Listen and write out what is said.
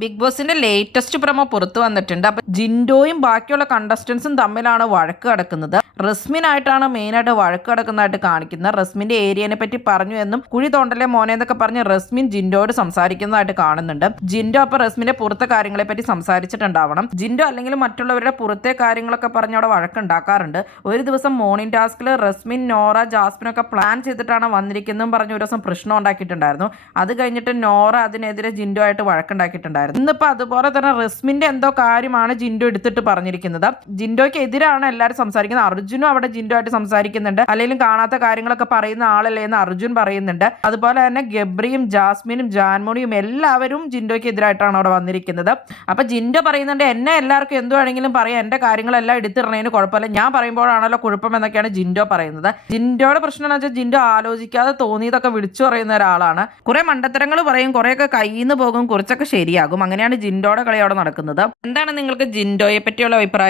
Big ബോസിന്റെ latest promo പുറത്തു വന്നിട്ടുണ്ട്. അപ്പൊ ജിൻഡോയും ബാക്കിയുള്ള കണ്ടസ്റ്റൻസും തമ്മിലാണ് വഴക്ക് കിടക്കുന്നത്. റസ്മിനായിട്ടാണ് മെയിനായിട്ട് വഴക്ക് കിടക്കുന്നതായിട്ട് കാണിക്കുന്നത്. റസ്മിന്റെ ഏരിയനെ പറ്റി പറഞ്ഞു എന്നും കുഴി തോണ്ടലെ മോനെ എന്നൊക്കെ പറഞ്ഞ് റസ്മിൻ ജിൻഡോയോട് സംസാരിക്കുന്നതായിട്ട് കാണുന്നുണ്ട്. ജിൻഡോ അപ്പൊ റസ്മിന്റെ പുറത്തെ കാര്യങ്ങളെ പറ്റി സംസാരിച്ചിട്ടുണ്ടാവണം. ജിൻഡോ അല്ലെങ്കിൽ മറ്റുള്ളവരുടെ പുറത്തെ കാര്യങ്ങളൊക്കെ പറഞ്ഞ് അവിടെ വഴക്കുണ്ടാക്കാറുണ്ട്. ഒരു ദിവസം മോർണിംഗ് ടാസ്കിൽ റസ്മിൻ, നോറ, ജാസ്മിൻ ഒക്കെ പ്ലാൻ ചെയ്തിട്ടാണ് വന്നിരിക്കുന്നതും പറഞ്ഞ് ഒരു ദിവസം പ്രശ്നം ഉണ്ടാക്കിയിട്ടുണ്ടായിരുന്നു. അത് കഴിഞ്ഞിട്ട് നോറ അതിനെതിരെ ജിൻഡോ ആയിട്ട് വഴക്കുണ്ടാക്കിയിട്ടുണ്ടായിരുന്നു. ഇന്നിപ്പോ അതുപോലെ തന്നെ റസ്മിന്റെ എന്തോ കാര്യമാണ് ജിൻഡോ എടുത്തിട്ട് പറഞ്ഞിരിക്കുന്നത്. ജിൻഡോയ്ക്ക് എതിരാണ് എല്ലാവരും സംസാരിക്കുന്നത്. അർജുനും അവിടെ ജിൻഡോ ആയിട്ട് സംസാരിക്കുന്നുണ്ട്. അല്ലെങ്കിൽ കാണാത്ത കാര്യങ്ങളൊക്കെ പറയുന്ന ആളല്ലേ എന്ന് അർജുൻ പറയുന്നുണ്ട്. അതുപോലെ തന്നെ ഗബ്രിയും ജാസ്മിനും ജാൻമോണിയും എല്ലാവരും ജിൻഡോയ്ക്ക് എതിരായിട്ടാണ് അവിടെ വന്നിരിക്കുന്നത്. അപ്പൊ ജിൻഡോ പറയുന്നുണ്ട്, എന്നെ എല്ലാവർക്കും എന്ത് വേണമെങ്കിലും പറയാം, എന്റെ കാര്യങ്ങളെല്ലാം എടുത്തിടണേന് കുഴപ്പമില്ല, ഞാൻ പറയുമ്പോഴാണല്ലോ കുഴപ്പം എന്നൊക്കെയാണ് ജിൻഡോ പറയുന്നത്. ജിൻഡോയുടെ പ്രശ്നം എന്ന് വെച്ചാൽ ജിൻഡോ ആലോചിക്കാതെ തോന്നിയതൊക്കെ വിളിച്ചു പറയുന്ന ഒരാളാണ്. കുറെ മണ്ടത്തരങ്ങൾ പറയും, കുറെയൊക്കെ കയ്യിൽ നിന്ന് പോകും, കുറച്ചൊക്കെ ശരിയാകും. അങ്ങനെയാണ് ജിൻഡോയുടെ കളി അവിടെ നടക്കുന്നത്. എന്താണ് നിങ്ങൾക്ക് ജിൻഡോയെ പറ്റിയുള്ള അഭിപ്രായം?